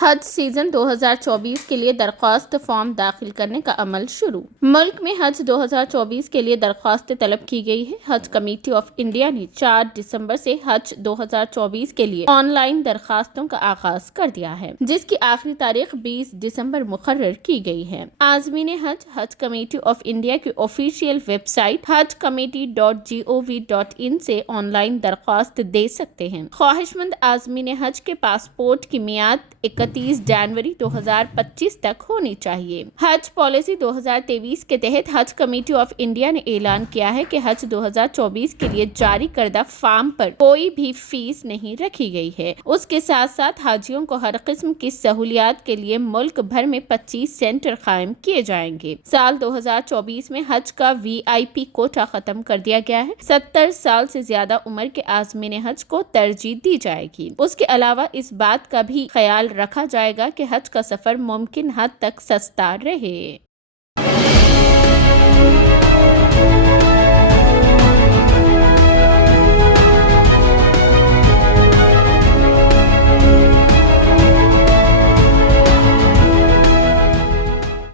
حج season 2024 کے لیے درخواست فارم داخل کرنے کا عمل شروع۔ ملک میں حج 2024 کے لیے درخواستیں طلب کی گئی ہے۔ حج کمیٹی آف انڈیا نے 4 دسمبر سے حج 2024 کے لیے آن لائن درخواستوں کا آغاز کر دیا ہے، جس کی آخری تاریخ 20 دسمبر مقرر کی گئی ہے۔ عازمین حج حج کمیٹی آف انڈیا کی آفیشیل ویب سائٹ hajcommittee.gov.in سے آن لائن درخواست دے سکتے ہیں۔ خواہش مند عازمین حج کے پاسپورٹ کی میعاد 31 جنوری 2025 تک ہونی چاہیے۔ حج پالیسی 2023 کے تحت حج کمیٹی آف انڈیا نے اعلان کیا ہے کہ حج 2024 کے لیے جاری کردہ فارم پر کوئی بھی فیس نہیں رکھی گئی ہے۔ اس کے ساتھ ساتھ حاجیوں کو ہر قسم کی سہولیات کے لیے ملک بھر میں 25 سینٹر قائم کیے جائیں گے۔ سال 2024 میں حج کا VIP کوٹا ختم کر دیا گیا ہے۔ 70 سال سے زیادہ عمر کے عازمین حج کو ترجیح دی جائے گی۔ اس کے علاوہ اس بات کا بھی خیال رکھا جائے گا کہ حج کا سفر ممکن حد تک سستا رہے۔